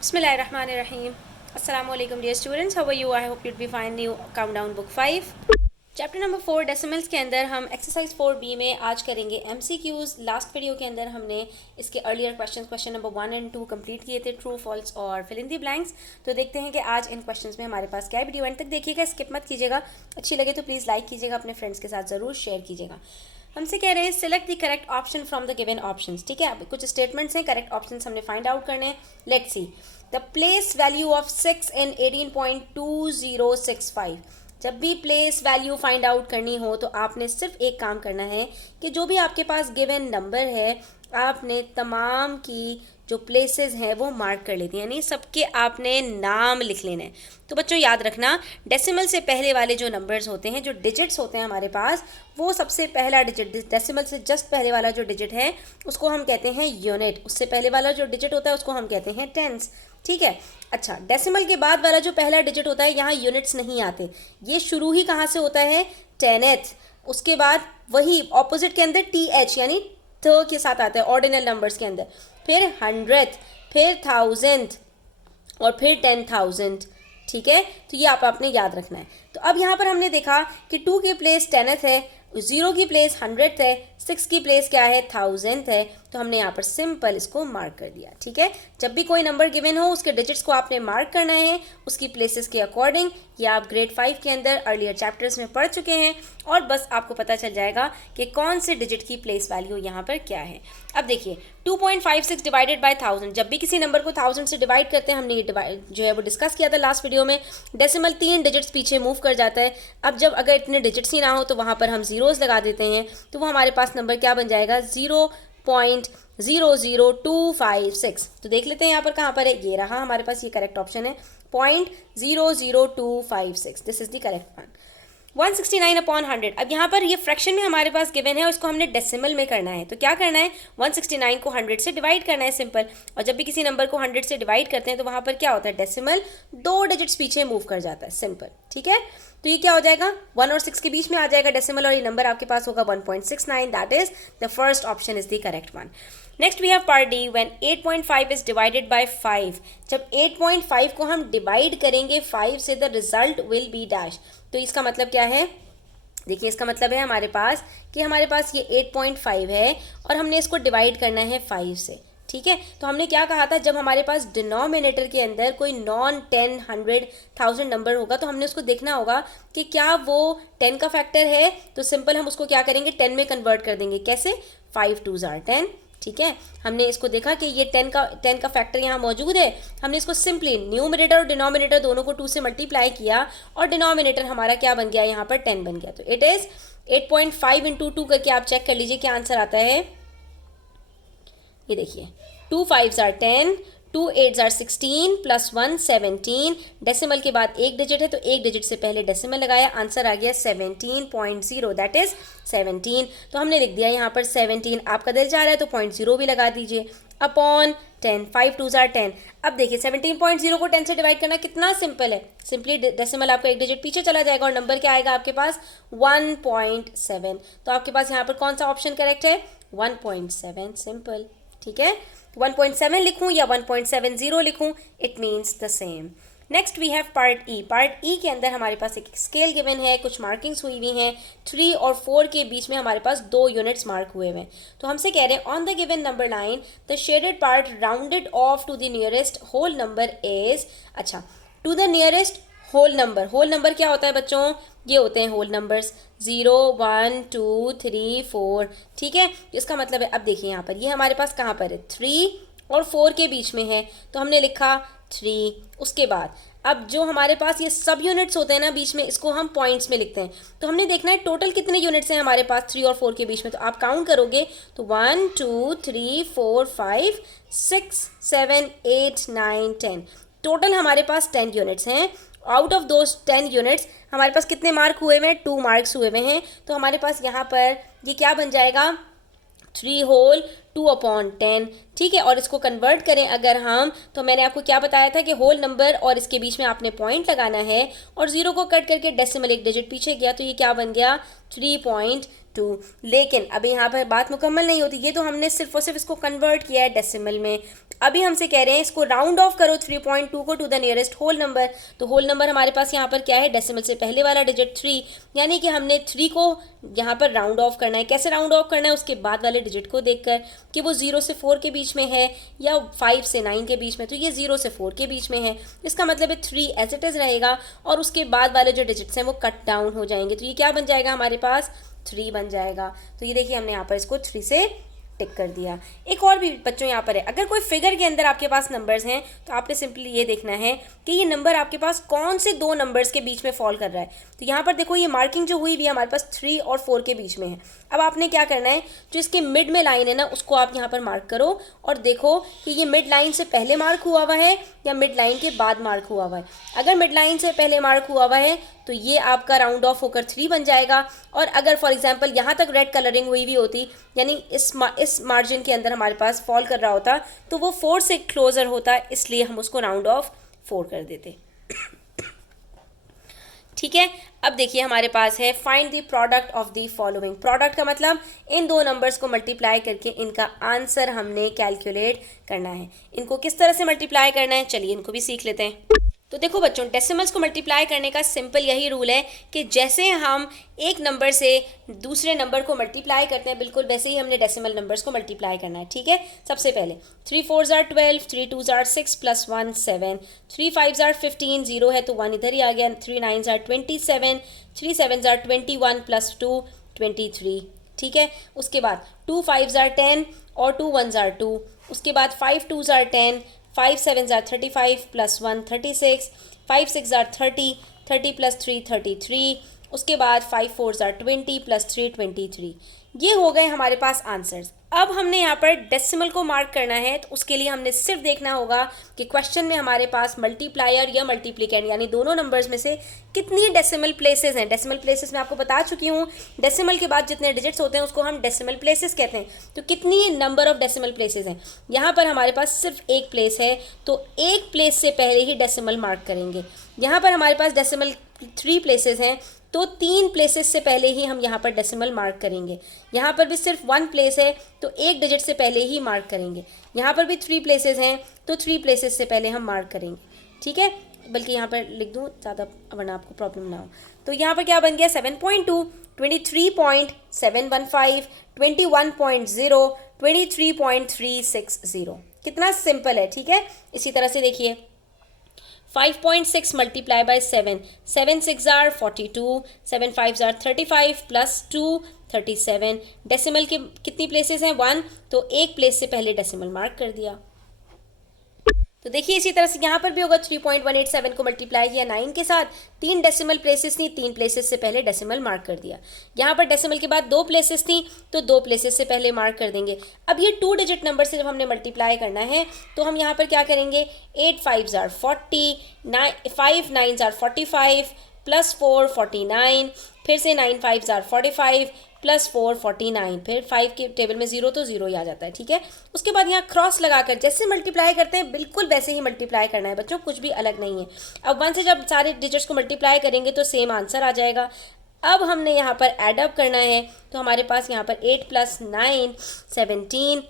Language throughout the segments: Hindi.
Bismillahirrahmanirrahim. Assalamu alaikum dear students. How are you? I hope you'd be fine. New countdown book 5. Chapter number 4 decimals के अंदर हम एक्सरसाइज 4B में आज करेंगे MCQs। लास्ट वीडियो के अंदर हमने इसके earlier question number 1 and 2 complete किए थे, ट्रू फॉल्स और फिल इन दी ब्लैंक्स। तो देखते हैं कि आज इन क्वेश्चंस में हमारे पास क्या है। वीडियो एंड तक देखिएगा, स्किप मत कीजिएगा। अच्छी लगे तो प्लीज़ लाइक कीजिएगा, अपने फ्रेंड्स के साथ ज़रूर शेयर कीजिएगा। हमसे कह रहे हैं select the correct option from the given options. ठीक है, अब कुछ स्टेटमेंट्स हैं, करेक्ट ऑप्शंस हमने फाइंड आउट करने हैं। Let's see the place value of 6 इन 18.2065। जब भी प्लेस वैल्यू फाइंड आउट करनी हो तो आपने सिर्फ एक काम करना है कि जो भी आपके पास गिवन नंबर है आपने तमाम की जो प्लेसेस हैं वो मार्क कर लेती हैं, यानी सबके आपने नाम लिख लेने हैं। तो बच्चों याद रखना, डेसिमल से पहले वाले जो नंबर्स होते हैं, जो डिजिट्स होते हैं हमारे पास, वो सबसे पहला डिजिट, डेसिमल से जस्ट पहले वाला जो डिजिट है उसको हम कहते हैं यूनिट। उससे पहले वाला जो डिजिट होता है उसको हम कहते हैं टेंस। ठीक है, अच्छा, डेसिमल के बाद वाला जो पहला डिजिट होता है यहाँ यूनिट्स नहीं आते, ये शुरू ही कहाँ से होता है, टेनेथ। उसके बाद वही ऑपोजिट के अंदर TH यानी थ के साथ आता है ऑर्डिनल नंबर्स के अंदर, फिर 100th, फिर 1000th और फिर 10,000। ठीक है, तो ये आपने याद रखना है। तो अब यहाँ पर हमने देखा कि 2 की प्लेस 10th है, 0 की प्लेस 100th है, 6 की प्लेस क्या है, 1000th है। तो हमने यहाँ पर सिंपल इसको मार्क कर दिया। ठीक है, जब भी कोई नंबर गिवन हो उसके डिजिट्स को आपने मार्क करना है उसकी प्लेसेस के अकॉर्डिंग। ये आप ग्रेड 5 के अंदर अर्लियर चैप्टर्स में पढ़ चुके हैं और बस आपको पता चल जाएगा कि कौन से डिजिट की प्लेस वैल्यू यहाँ पर क्या है। अब देखिए 2.56 डिवाइडेड बाय 1000। जब भी किसी नंबर को 1000 से डिवाइड करते हैं, हमने ये जो है वो डिस्कस किया था लास्ट वीडियो में, डेसिमल 3 डिजिट्स पीछे मूव कर जाता है। अब जब अगर इतने डिजिट्स ही ना हो तो वहाँ पर हम जीरोस लगा देते हैं, तो वो हमारे पास नंबर क्या बन जाएगा, 0.00256। तो देख लेते हैं यहाँ पर कहाँ पर है, ये रहा हमारे पास, ये करेक्ट ऑप्शन है 0.00256। This is the correct one. 169/100। अब यहाँ पर ये फ्रैक्शन में हमारे पास गिवन है और इसको हमने डेसिमल में करना है। तो क्या करना है, 169 को 100 से डिवाइड करना है, सिंपल। और जब भी किसी नंबर को 100 से डिवाइड करते हैं तो वहाँ पर क्या होता है, डेसिमल 2 डिजिट्स पीछे मूव कर जाता है, सिंपल। ठीक है, तो ये क्या हो जाएगा, 1 और 6 के बीच में आ जाएगा डेसिमल और ये नंबर आपके पास होगा 1.69। That is the first option is the correct one. Next we have part D, when 8.5 is divided by 5। जब 8.5 को हम डिवाइड करेंगे 5 से the result will be dash. तो इसका मतलब क्या है, देखिए इसका मतलब है हमारे पास कि हमारे पास ये 8.5 है और हमने इसको डिवाइड करना है 5 से। ठीक है, तो हमने क्या कहा था, जब हमारे पास डिनोमिनेटर के अंदर कोई नॉन 10, 100, 1000 नंबर होगा तो हमने उसको देखना होगा कि क्या वो 10 का फैक्टर है। तो सिंपल हम उसको क्या करेंगे, 10 में कन्वर्ट कर देंगे। कैसे, 5 2s are 10। ठीक है, हमने इसको देखा कि ये 10 का फैक्टर यहाँ मौजूद है, हमने इसको सिंपली न्यूमरेटर और डिनोमिनेटर दोनों को 2 से मल्टीप्लाई किया और डिनोमिनेटर हमारा क्या बन गया, यहाँ पर 10 बन गया। तो इट इज़ 8.5 इंटू 2 करके आप चेक कर लीजिए क्या आंसर आता है। ये देखिए 2 5s are 10, 2 8s are 16 plus 1 17। Decimal के बाद एक डिजिट है तो एक डिजिट से पहले डेसिमल लगाया, आंसर आ गया 17.0। That is 17। तो हमने लिख दिया यहाँ पर 17। आपका दिल जा रहा है तो 0.0 भी लगा दीजिए अपॉन 10। 5 2s are 10। अब देखिए 17.0 को 10 से डिवाइड करना कितना सिंपल है, सिंपली डेसिमल आपका एक डिजिट पीछे चला जाएगा और नंबर क्या आएगा आपके पास, 1.7। तो आपके पास यहाँ पर कौन सा ऑप्शन करेक्ट है, 1.7, सिंपल। ठीक है, 1.7 लिखूं या 1.70 लिखूं, it means the same. Next we have part E. Part E के अंदर हमारे पास एक स्केल गिवन है, कुछ मार्किंग्स हुई हुई हैं, 3 और 4 के बीच में हमारे पास 2 यूनिट्स मार्क हुए हुए हैं। तो हमसे कह रहे हैं on the given number line the shaded part rounded off to the nearest whole number is. अच्छा, to the nearest whole number, whole number क्या होता है बच्चों, ये होते हैं होल नंबर्स 0 1 2 3 4। ठीक है, तो इसका मतलब है, अब देखिए यहाँ पर ये हमारे पास कहाँ पर है, 3 और 4 के बीच में है तो हमने लिखा 3। उसके बाद अब जो हमारे पास ये सब यूनिट्स होते हैं ना बीच में, इसको हम पॉइंट्स में लिखते हैं। तो हमने देखना है टोटल कितने यूनिट्स हैं हमारे पास 3 और 4 के बीच में। तो आप काउंट करोगे तो 1 2 3 4 5 6 7 8 9 10। टोटल हमारे पास 10 यूनिट्स हैं। आउट ऑफ दोज 10 यूनिट्स हमारे पास कितने मार्क हुए हुए हैं, 2 मार्क्स हुए हुए हैं। तो हमारे पास यहाँ पर ये क्या बन जाएगा, 3 होल 2/10। ठीक है, और इसको कन्वर्ट करें अगर हम, तो मैंने आपको क्या बताया था कि होल नंबर और इसके बीच में आपने पॉइंट लगाना है और 0 को कट करके डेसिमल एक डिजिट पीछे गया तो ये क्या बन गया, 3.9। 2। लेकिन अभी यहाँ पर बात मुकम्मल नहीं होती, ये तो हमने सिर्फ और सिर्फ इसको कन्वर्ट किया है डेसिमल में। अभी हमसे कह रहे हैं इसको राउंड ऑफ करो 3.2 को to the nearest whole number. तो होल नंबर हमारे पास यहाँ पर क्या है, डेसिमल से पहले वाला डिजिट 3, यानी कि हमने 3 को यहाँ पर राउंड ऑफ करना है। कैसे राउंड ऑफ करना है, उसके बाद वाले डिजिट को देखकर कि वो 0 से 4 के बीच में है या 5 से 9 के बीच में। तो ये 0 से 4 के बीच में है, इसका मतलब है 3 एज इट इज़ रहेगा और उसके बाद वाले जो डिजिट्स हैं वो कट डाउन हो जाएंगे। तो ये क्या बन जाएगा, हमारे पास 3 बन जाएगा। तो ये देखिए हमने यहाँ पर इसको 3 से टिक कर दिया। एक और भी बच्चों यहाँ पर है, अगर कोई फिगर के अंदर आपके पास नंबर्स हैं तो आपने सिंपली ये देखना है कि ये नंबर आपके पास कौन से दो नंबर्स के बीच में फॉल कर रहा है। तो यहाँ पर देखो ये मार्किंग जो हुई भी हमारे पास 3 और 4 के बीच में है। अब आपने क्या करना है, जो इसके मिड में लाइन है ना उसको आप यहाँ पर मार्क करो और देखो कि ये मिड लाइन से पहले मार्क हुआ है या मिड लाइन के बाद मार्क हुआ है। अगर मिड लाइन से पहले मार्क हुआ है तो ये आपका राउंड ऑफ होकर 3 बन जाएगा। और अगर फॉर एग्जांपल यहाँ तक रेड कलरिंग हुई भी होती, यानी इस मार्जिन के अंदर हमारे पास फॉल कर रहा होता, तो वो 4 से क्लोजर होता, इसलिए हम उसको राउंड ऑफ 4 कर देते। ठीक है, अब देखिए हमारे पास है find the product of the following. Product का मतलब इन दो नंबर्स को मल्टीप्लाई करके इनका आंसर हमने कैलकुलेट करना है। इनको किस तरह से मल्टीप्लाई करना है, चलिए इनको भी सीख लेते हैं। तो देखो बच्चों, डेसिमल्स को मल्टीप्लाई करने का सिंपल यही रूल है कि जैसे हम एक नंबर से दूसरे नंबर को मल्टीप्लाई करते हैं, बिल्कुल वैसे ही हमने डेसिमल नंबर्स को मल्टीप्लाई करना है। ठीक है, सबसे पहले 3 4s are 12, 3 2s are 6 plus 1 7, 3 5s are 15, 0 है तो 1 इधर ही आ गया, 3 9s are 27, 3 7s are 21 plus 2 23। ठीक है, उसके बाद 2 5s are 10 और 2 1s are 2, उसके बाद 5 2s are 10, 5 7s are 35 plus 1 36, 5 6 are 30, 30 plus 3 33, उसके बाद 5 4s are 20 plus 3 23। ये हो गए हमारे पास आंसर्स। अब हमने यहाँ पर डेसिमल को मार्क करना है, तो उसके लिए हमने सिर्फ देखना होगा कि क्वेश्चन में हमारे पास मल्टीप्लायर या मल्टीप्लिकेंड यानी दोनों नंबर्स में से कितनी डेसिमल प्लेसेस हैं। डेसिमल प्लेसेस मैं आपको बता चुकी हूँ, डेसिमल के बाद जितने डिजिट्स होते हैं उसको हम डेसिमल प्लेसेस कहते हैं। तो कितनी नंबर ऑफ डेसिमल प्लेसेस हैं, यहाँ पर हमारे पास सिर्फ एक प्लेस है, तो एक प्लेस से पहले ही डेसिमल मार्क करेंगे। यहाँ पर हमारे पास डेसिमल 3 प्लेसेस हैं, तो 3 प्लेसेस से पहले ही हम यहाँ पर डेसिमल मार्क करेंगे। यहाँ पर भी सिर्फ 1 प्लेस है, तो एक डिजिट से पहले ही मार्क करेंगे। यहाँ पर भी 3 प्लेसेस हैं, तो 3 प्लेसेस से पहले हम मार्क करेंगे। ठीक है, बल्कि यहाँ पर लिख दूँ ज़्यादा, वरना आपको प्रॉब्लम ना हो। तो यहाँ पर क्या बन गया, 7.2, 23.715, 21.0, 23.360। कितना सिंपल है। ठीक है, इसी तरह से देखिए 5.6 multiply by 7, 7 6 are 42, 7 5 are 35 plus 2 37। Decimal के कितनी प्लेसेस हैं, 1, तो एक प्लेस से पहले डेसिमल मार्क कर दिया। तो देखिए इसी तरह से यहाँ पर भी होगा, 3.187 को मल्टीप्लाई किया 9 के साथ, 3 डेसिमल प्लेसेस थी, 3 प्लेसेस से पहले डेसिमल मार्क कर दिया। यहाँ पर डेसिमल के बाद 2 प्लेसेस थी, तो 2 प्लेसेस से पहले मार्क कर देंगे। अब ये 2 डिजिट नंबर से जब हमने मल्टीप्लाई करना है तो हम यहाँ पर क्या करेंगे, 8 5s are 40, 5 9s are 45 plus 4 49, फिर से 9 5s are 45 प्लस 4 49, फिर 5 के टेबल में 0 तो 0 ही आ जाता है। ठीक है, उसके बाद यहाँ क्रॉस लगाकर जैसे मल्टीप्लाई करते हैं बिल्कुल वैसे ही मल्टीप्लाई करना है बच्चों, कुछ भी अलग नहीं है। अब 1 से जब सारे डिजिट्स को मल्टीप्लाई करेंगे तो सेम आंसर आ जाएगा। अब हमने यहाँ पर एड अप करना है, तो हमारे पास यहाँ पर 8 + 9 17,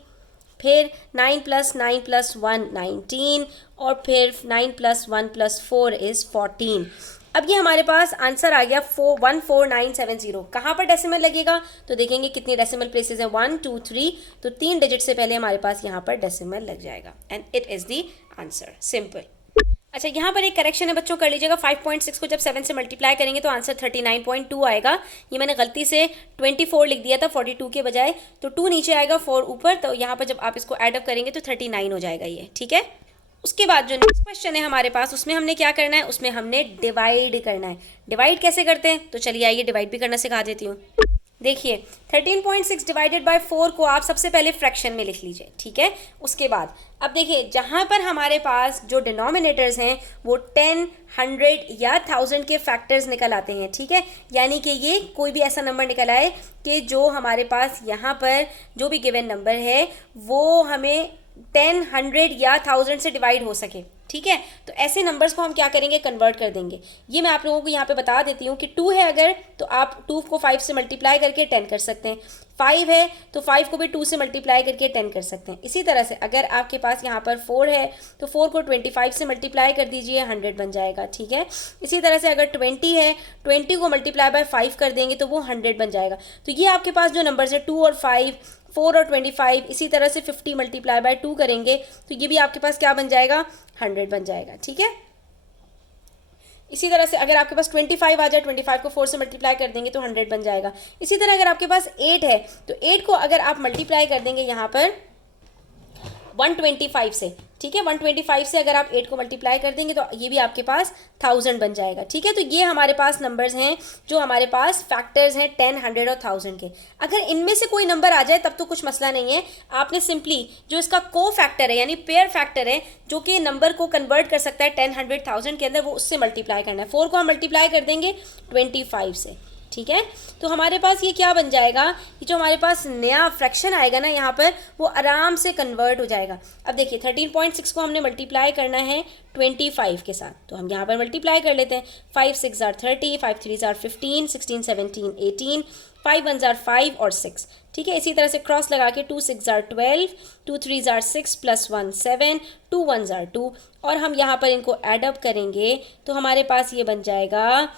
फिर 9 + 9 + 1 19, और फिर 9 + 1 + 4 is 14। अब ये हमारे पास आंसर आ गया 14970। कहाँ पर डेसिमल लगेगा, तो देखेंगे कितनी डेसिमल प्लेसेस हैं, 1 2 3, तो 3 डिजिट से पहले हमारे पास यहाँ पर डेसिमल लग जाएगा and it is the answer, simple. अच्छा, यहाँ पर एक करेक्शन है बच्चों, कर लीजिएगा। 5.6 को जब 7 से मल्टीप्लाई करेंगे तो आंसर 39.2 आएगा। ये मैंने गलती से 24 लिख दिया था 42 के बजाय, तो 2 नीचे आएगा 4 ऊपर, तो यहाँ पर जब आप इसको एडअप करेंगे तो 39 हो जाएगा ये। ठीक है, उसके बाद जो नेक्स्ट क्वेश्चन है हमारे पास, उसमें हमने क्या करना है, उसमें हमने डिवाइड करना है। डिवाइड कैसे करते हैं, तो चलिए आइए डिवाइड भी करना सिखा देती हूँ। देखिए 13.6 डिवाइडेड बाय 4 को आप सबसे पहले फ्रैक्शन में लिख लीजिए। ठीक है, उसके बाद अब देखिए जहाँ पर हमारे पास जो डिनोमिनेटर्स हैं वो 10, 100 या 1000 के फैक्टर्स निकल आते हैं। ठीक है, यानी कि ये कोई भी ऐसा नंबर निकल आए कि जो हमारे पास यहाँ पर जो भी गिवन नंबर है वो हमें 10, 100 या 1000 से डिवाइड हो सके। ठीक है। तो ऐसे नंबर्स को हम क्या करेंगे, कन्वर्ट कर देंगे। ये मैं आप लोगों को यहाँ पे बता देती हूँ कि 2 है अगर, तो आप 2 को 5 से मल्टीप्लाई करके 10 कर सकते हैं। 5 है तो 5 को भी 2 से मल्टीप्लाई करके 10 कर सकते हैं। इसी तरह से अगर आपके पास यहाँ पर 4 है तो 4 को 25 से मल्टीप्लाई कर दीजिए, 100 बन जाएगा। ठीक है। इसी तरह से अगर 20 है, 20 को मल्टीप्लाई बाय 5 कर देंगे तो वो 100 बन जाएगा। तो ये आपके पास जो नंबर्स है 2 और 5, 4 और 25, इसी तरह से 50 मल्टीप्लाई बाय 2 करेंगे तो ये भी आपके पास क्या बन जाएगा, 100 बन जाएगा। ठीक है। इसी तरह से अगर आपके पास 25 आ जाए, 25 को 4 से मल्टीप्लाई कर देंगे तो 100 बन जाएगा। इसी तरह अगर आपके पास 8 है तो 8 को अगर आप मल्टीप्लाई कर देंगे यहाँ पर 125 से, ठीक है, 125 से अगर आप 8 को मल्टीप्लाई कर देंगे तो ये भी आपके पास 1000 बन जाएगा। ठीक है। तो ये हमारे पास नंबर्स हैं जो हमारे पास फैक्टर्स हैं 10, 100 और 1000 के। अगर इनमें से कोई नंबर आ जाए तब तो कुछ मसला नहीं है, आपने सिंपली जो इसका को फैक्टर है यानी पेयर फैक्टर है जो कि नंबर को कन्वर्ट कर सकता है 10, 100, 1000 के अंदर, वो उससे मल्टीप्लाई करना है। 4 को हम मल्टीप्लाई कर देंगे 25 से। ठीक है। तो हमारे पास ये क्या बन जाएगा, कि जो हमारे पास नया फ्रैक्शन आएगा ना यहाँ पर, वो आराम से कन्वर्ट हो जाएगा। अब देखिए 13.6 को हमने मल्टीप्लाई करना है 25 के साथ, तो हम यहाँ पर मल्टीप्लाई कर लेते हैं। 5 6 आर 30, 5 3 आर 15, 16 17 18, 5 1 आर 5 और 6। ठीक है। इसी तरह से क्रॉस लगा के 2 6 आर 12, 2 3 आर 6 प्लस 1 7, 2 1 आर 2, और हम यहाँ पर इनको एडअप करेंगे तो हमारे पास ये बन जाएगा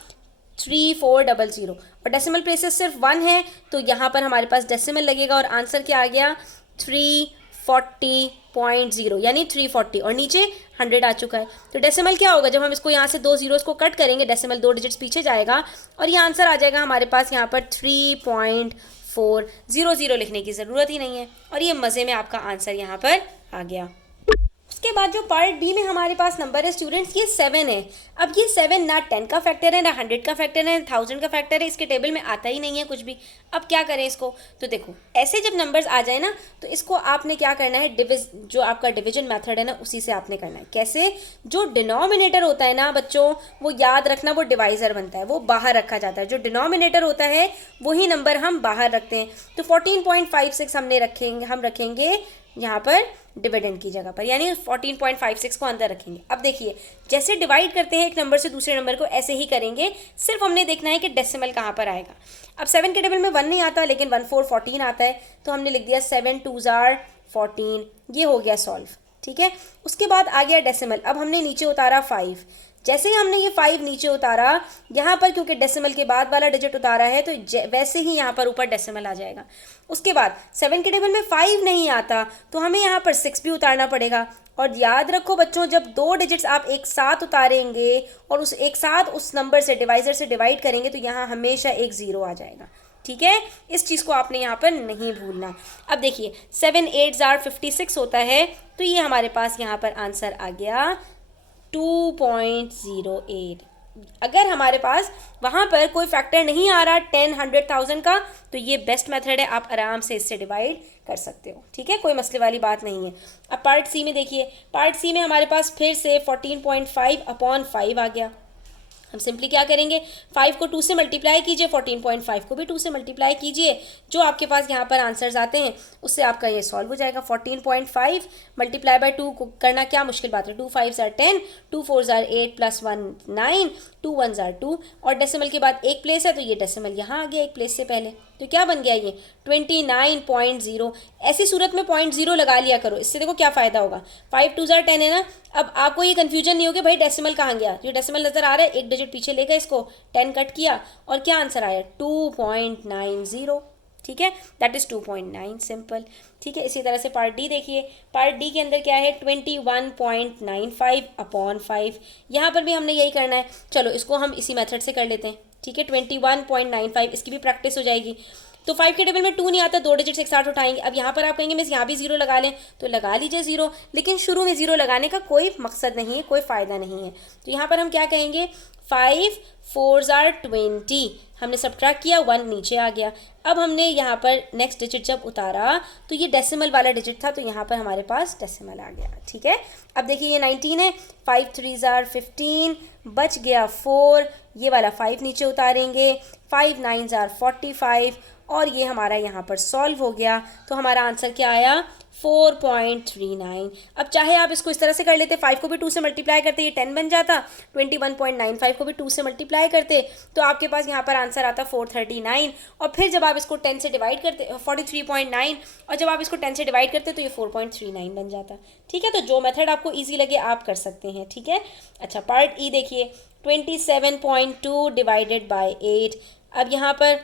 3400। और डेसिमल प्लेसेस सिर्फ 1 है तो यहाँ पर हमारे पास डेसिमल लगेगा और आंसर क्या आ गया 340.0 यानी 340, और नीचे 100 आ चुका है। तो डेसिमल क्या होगा, जब हम इसको यहाँ से 2 जीरोस को कट करेंगे, डेसिमल 2 डिजिट्स पीछे जाएगा और ये आंसर आ जाएगा हमारे पास यहाँ पर 3.400। लिखने की ज़रूरत ही नहीं है और ये मज़े में आपका आंसर यहाँ पर आ गया। उसके बाद जो पार्ट बी में हमारे पास नंबर है स्टूडेंट्स, ये 7 है। अब ये 7 ना 10 का फैक्टर है, ना 100 का फैक्टर है, 1000 का फैक्टर है, इसके टेबल में आता ही नहीं है कुछ भी। अब क्या करें इसको, तो देखो ऐसे जब नंबर्स आ जाए ना तो इसको आपने क्या करना है, जो आपका डिवीजन मेथड है ना उसी से आपने करना है। कैसे, जो डिनोमिनेटर होता है ना बच्चों, वो याद रखना वो डिवाइजर बनता है, वो बाहर रखा जाता है। जो डिनोमिनेटर होता है वही नंबर हम बाहर रखते हैं। तो 14.56 हम रखेंगे यहाँ पर डिविडेंड की जगह पर, यानी 14.56 को अंदर रखेंगे। अब देखिए जैसे डिवाइड करते हैं एक नंबर से दूसरे नंबर को, ऐसे ही करेंगे, सिर्फ हमने देखना है कि डेसिमल कहाँ पर आएगा। अब 7 के टेबल में 1 नहीं आता लेकिन 1 4 14 आता है, तो हमने लिख दिया 7 2 आर 14, ये हो गया सॉल्व। ठीक है। उसके बाद आ गया डेसिमल। अब हमने नीचे उतारा 5, जैसे ही हमने ये 5 नीचे उतारा, यहाँ पर क्योंकि डेसिमल के बाद वाला डिजिट उतारा है तो वैसे ही यहाँ पर ऊपर डेसिमल आ जाएगा। उसके बाद 7 के टेबल में 5 नहीं आता तो हमें यहाँ पर 6 भी उतारना पड़ेगा। और याद रखो बच्चों, जब 2 डिजिट्स आप एक साथ उतारेंगे और उस एक साथ उस नंबर से डिवाइजर से डिवाइड करेंगे तो यहाँ हमेशा एक 0 आ जाएगा। ठीक है। इस चीज़ को आपने यहाँ पर नहीं भूलना। अब देखिए 7 8 आर 56 होता है, तो ये हमारे पास यहाँ पर आंसर आ गया 2.08। अगर हमारे पास वहाँ पर कोई फैक्टर नहीं आ रहा 10, 100, 1000 का, तो ये बेस्ट मेथड है, आप आराम से इससे डिवाइड कर सकते हो। ठीक है, कोई मसले वाली बात नहीं है। अब पार्ट सी में देखिए, पार्ट सी में हमारे पास फिर से 14.5/5 आ गया। हम सिंपली क्या करेंगे, 5 को 2 से मल्टीप्लाई कीजिए, 14.5 को भी 2 से मल्टीप्लाई कीजिए, जो आपके पास यहाँ पर आंसर्स आते हैं उससे आपका ये सॉल्व हो जाएगा। 14.5 मल्टीप्लाई बाय 2 को करना क्या मुश्किल बात है। 2 5 आर 10, 2 4 आर 8 प्लस 1 9, 2 1 आर 2, और डेसिमल के बाद एक प्लेस है तो ये डेसिमल यहाँ आ गया एक प्लेस से पहले, तो क्या बन गया ये 29.0। ऐसी सूरत में 0.0 लगा लिया करो, इससे देखो क्या फ़ायदा होगा। 5 2 आर 10 है ना, अब आपको ये कन्फ्यूजन नहीं होगी भाई डेसिमल कहाँ गया। जो डेसिमल नज़र आ रहा है एक डिजिट पीछे ले गए, इसको 10 कट किया और क्या आंसर आया 2.90। ठीक है, दैट इज़ 2.9, सिंपल। ठीक है। इसी तरह से पार्ट डी देखिए, पार्ट डी के अंदर क्या है 21.95/5। यहाँ पर भी हमने यही करना है। चलो इसको हम इसी मेथड से कर लेते हैं। ठीक है, 21.95, इसकी भी प्रैक्टिस हो जाएगी। तो 5 के टेबल में 2 नहीं आता, 2 डिजिट्स एक साथ उठाएंगे। अब यहाँ पर आप कहेंगे मिस यहाँ भी 0 लगा लें, तो लगा लीजिए 0, लेकिन शुरू में 0 लगाने का कोई मकसद नहीं है, कोई फ़ायदा नहीं है। तो यहाँ पर हम क्या कहेंगे 5 4 आर 20, हमने सब्ट्रैक्ट किया, 1 नीचे आ गया। अब हमने यहाँ पर नेक्स्ट डिजिट जब उतारा तो ये डेसिमल वाला डिजिट था, तो यहाँ पर हमारे पास डेसिमल आ गया। ठीक है। अब देखिए ये 19 है, 5 3 आर 15, बच गया 4, ये वाला 5 नीचे उतारेंगे, 5 9 आर 45, और ये हमारा यहाँ पर सॉल्व हो गया। तो हमारा आंसर क्या आया 4.39। अब चाहे आप इसको इस तरह से कर लेते, 5 को भी 2 से मल्टीप्लाई करते, ये 10 बन जाता, 21.95 को भी 2 से मल्टीप्लाई करते तो आपके पास यहाँ पर आंसर आता 439। और फिर जब आप इसको 10 से डिवाइड करते 43.9, और जब आप इसको 10 से डिवाइड करते तो ये 4.39 बन जाता। ठीक है, तो जो मेथड आपको ईजी लगे आप कर सकते हैं। ठीक है, अच्छा पार्ट ई देखिए, 27.2 डिवाइडेड बाई 8। अब यहाँ पर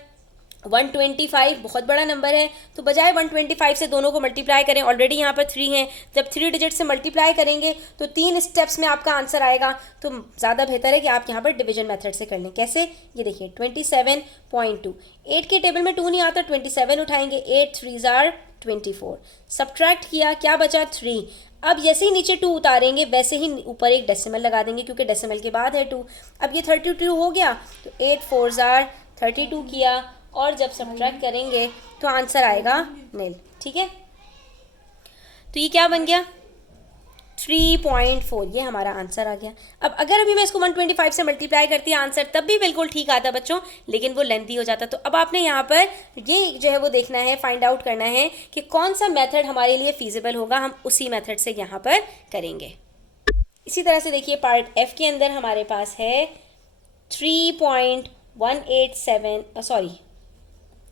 125 बहुत बड़ा नंबर है, तो बजाय 125 से दोनों को मल्टीप्लाई करें, ऑलरेडी यहाँ पर 3 हैं, जब 3 डिजिट से मल्टीप्लाई करेंगे तो 3 स्टेप्स में आपका आंसर आएगा। तो ज़्यादा बेहतर है कि आप यहाँ पर डिवीजन मेथड से कर लें। कैसे, ये देखिए 27.2, 8 के टेबल में 2 नहीं आता, 27 उठाएंगे, 8 3 जार 24, सब्ट्रैक्ट किया, क्या बचा 3। अब जैसे ही नीचे 2 उतारेंगे वैसे ही ऊपर एक डेसिमल लगा देंगे, क्योंकि डेसिमल के बाद है 2। अब ये 32 हो गया, तो 8 4 जार 32 किया, और जब सब्ट्रैक्ट करेंगे तो आंसर आएगा नील। ठीक है, तो ये क्या बन गया 3.4, ये हमारा आंसर आ गया। अब अगर अभी मैं इसको 125 से मल्टीप्लाई करती आंसर तब भी बिल्कुल ठीक आता बच्चों, लेकिन वो लेंथी हो जाता। तो अब आपने यहाँ पर ये जो है वो देखना है, फाइंड आउट करना है कि कौन सा मेथड हमारे लिए फीजिबल होगा, हम उसी मेथड से यहाँ पर करेंगे। इसी तरह से देखिए पार्ट एफ के अंदर हमारे पास है 3.187, सॉरी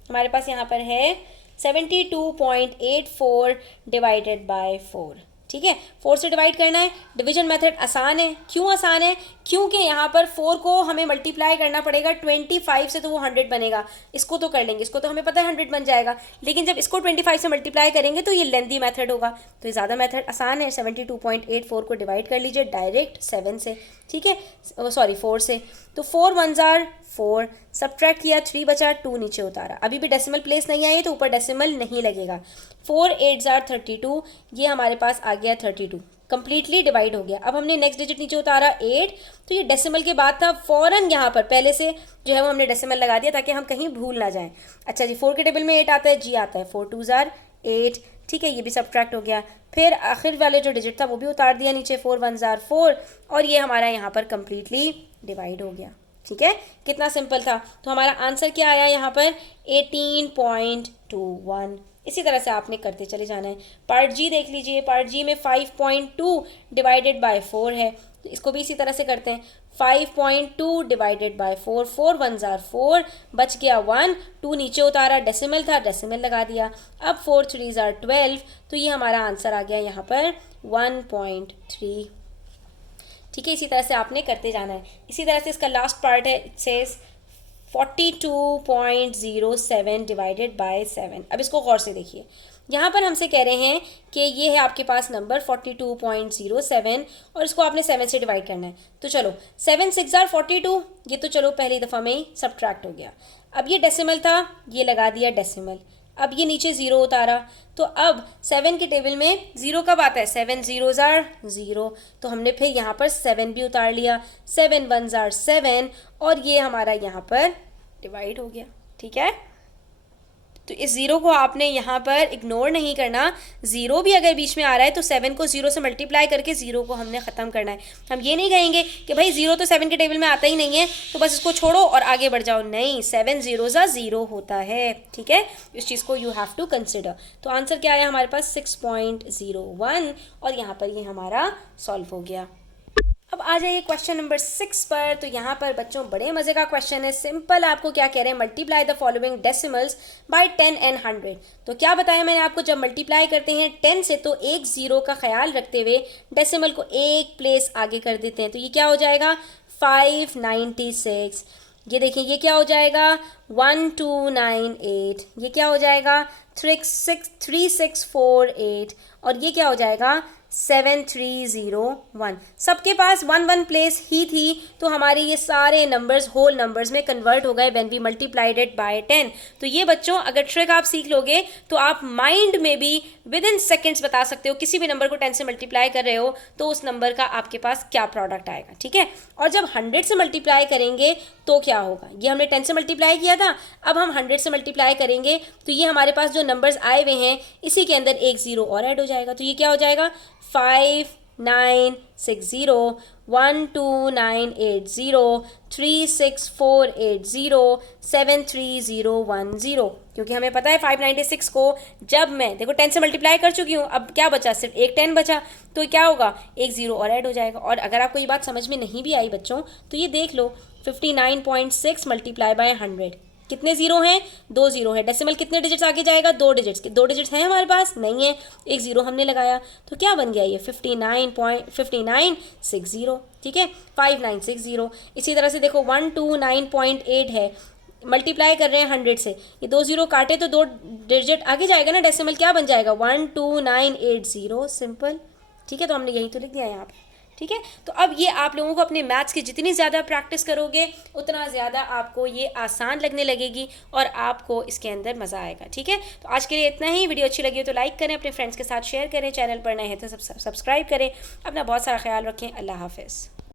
हमारे पास यहाँ पर है 72.84 डिवाइडेड बाय 4। ठीक है, 4 से डिवाइड करना है, डिवीजन मेथड आसान है। क्यों आसान है, क्योंकि यहाँ पर 4 को हमें मल्टीप्लाई करना पड़ेगा 25 से, तो वो 100 बनेगा। इसको तो कर लेंगे, इसको तो हमें पता है 100 बन जाएगा, लेकिन जब इसको 25 से मल्टीप्लाई करेंगे तो ये लेंथी मेथड होगा। तो ये ज़्यादा मेथड आसान है, 72.84 को डिवाइड कर लीजिए डायरेक्ट 7 से। ठीक है, सॉरी 4 से, तो 4 1 जार 4, सब्ट्रैक्ट किया 3 बचा, 2 नीचे उतारा, अभी भी डेसिमल प्लेस नहीं आई तो ऊपर डेसिमल नहीं लगेगा। 4 8 जार 32, ये हमारे पास आ गया 32, कंप्लीटली डिवाइड हो गया। अब हमने नेक्स्ट डिजिट नीचे उतारा 8, तो ये डेसिमल के बाद था, फ़ौरन यहाँ पर पहले से जो है वो हमने डेसिमल लगा दिया ताकि हम कहीं भूल ना जाएं। अच्छा जी, 4 के टेबल में 8 आता है, जी आता है, 4 2 जार 8। ठीक है, ये भी सब्ट्रैक्ट हो गया, फिर आखिर वाले जो डिजिट था वो भी उतार दिया नीचे, 4 1 जार 4, और ये हमारा यहाँ पर कंप्लीटली डिवाइड हो गया। ठीक है, कितना सिंपल था। तो हमारा आंसर क्या आया यहाँ पर 18.21। इसी तरह से आपने करते चले जाना है। पार्ट जी देख लीजिए, पार्ट जी में 5.2 डिवाइडेड बाय 4 है, तो इसको भी इसी तरह से करते हैं। 5.2 डिवाइडेड बाय 4, 4 1 जार 4, बच गया 1, 2 नीचे उतारा, डेसिमल था, डेसिमल लगा दिया। अब 4 3 जार 12, तो ये हमारा आंसर आ गया यहाँ पर 1.3। ठीक है, इसी तरह से आपने करते जाना है। इसी तरह से इसका लास्ट पार्ट है, इट सेज 42.07 डिवाइडेड बाय 7। अब इसको गौर से देखिए, यहाँ पर हमसे कह रहे हैं कि ये है आपके पास नंबर 42.07 और इसको आपने 7 से डिवाइड करना है। तो चलो 7 6 जार 42, ये तो चलो पहली दफ़ा में ही सब्ट्रैक्ट हो गया। अब ये डेसिमल था, ये लगा दिया डेसिमल, अब ये नीचे 0 उतारा, तो अब 7 के टेबल में 0 कब आता है, 7 0 जार 0, तो हमने फिर यहाँ पर 7 भी उतार लिया, 7 1 जार 7, और ये हमारा यहाँ पर डिवाइड हो गया। ठीक है, तो इस 0 को आपने यहाँ पर इग्नोर नहीं करना। 0 भी अगर बीच में आ रहा है तो 7 को 0 से मल्टीप्लाई करके 0 को हमने ख़त्म करना है। हम ये नहीं कहेंगे कि भाई 0 तो 7 के टेबल में आता ही नहीं है तो बस इसको छोड़ो और आगे बढ़ जाओ, नहीं, 7 0 ज़ा 0 होता है। ठीक है, इस चीज़ को यू हैव टू कंसिडर। तो आंसर क्या आया हमारे पास 6.01, और यहाँ पर ये हमारा सॉल्व हो गया। अब आ जाइए क्वेश्चन नंबर 6 पर। तो यहाँ पर बच्चों बड़े मज़े का क्वेश्चन है, सिंपल। आपको क्या कह रहे हैं, multiply the following decimals by 10 and 100। तो क्या बताया मैंने आपको, जब मल्टीप्लाई करते हैं 10 से तो एक 0 का ख्याल रखते हुए डेसिमल को एक प्लेस आगे कर देते हैं। तो ये क्या हो जाएगा 596। ये देखिए ये क्या हो जाएगा 1298। ये क्या हो जाएगा 3648, और ये क्या हो जाएगा 7301। सबके पास 1 1 प्लेस ही थी, तो हमारे ये सारे नंबर्स होल नंबर्स में कन्वर्ट हो गए when we multiplied it by 10। तो ये बच्चों अगर ट्रिक आप सीख लोगे तो आप माइंड में भी विद इन सेकेंड्स बता सकते हो, किसी भी नंबर को 10 से मल्टीप्लाई कर रहे हो तो उस नंबर का आपके पास क्या प्रोडक्ट आएगा। ठीक है, और जब 100 से मल्टीप्लाई करेंगे तो क्या होगा, ये हमने 10 से मल्टीप्लाई किया था, अब हम 100 से मल्टीप्लाई करेंगे तो ये हमारे पास जो नंबर्स आए हुए हैं इसी के अंदर एक 0 और ऐड हो जाएगा। तो ये क्या हो जाएगा 5 5960 12980 36480 73010, क्योंकि हमें पता है 596 को जब मैं देखो 10 से मल्टीप्लाई कर चुकी हूँ, अब क्या बचा, सिर्फ एक 10 बचा, तो क्या होगा, एक ज़ीरो और ऐड हो जाएगा। और अगर आपको ये बात समझ में नहीं भी आई बच्चों, तो ये देख लो 59.6 मल्टीप्लाई बाय 100, कितने ज़ीरो हैं, 2 ज़ीरो है। डेसिमल कितने डिजिट्स आगे जाएगा, 2 डिजिट्स के, 2 डिजिट्स हैं हमारे पास, नहीं है, एक ज़ीरो हमने लगाया, तो क्या बन गया ये 59.5960, ठीक है, 5960। इसी तरह से देखो 129.8 है, मल्टीप्लाई कर रहे हैं 100 से, ये 2 ज़ीरो काटे तो 2 डिजिट आगे जाएगा ना, डेसिमल क्या बन जाएगा 12980, सिंपल, ठीक है। तो हमने यही तो लिख दिया यहाँ पे, ठीक है। तो अब ये आप लोगों को अपने मैथ्स की जितनी ज़्यादा प्रैक्टिस करोगे उतना ज़्यादा आपको ये आसान लगने लगेगी और आपको इसके अंदर मज़ा आएगा, ठीक है। तो आज के लिए इतना ही। वीडियो अच्छी लगी हो तो लाइक करें, अपने फ्रेंड्स के साथ शेयर करें, चैनल पर नए हैं तो सब्सक्राइब करें। अपना बहुत सारा ख्याल रखें। अल्लाह हाफ़िज़।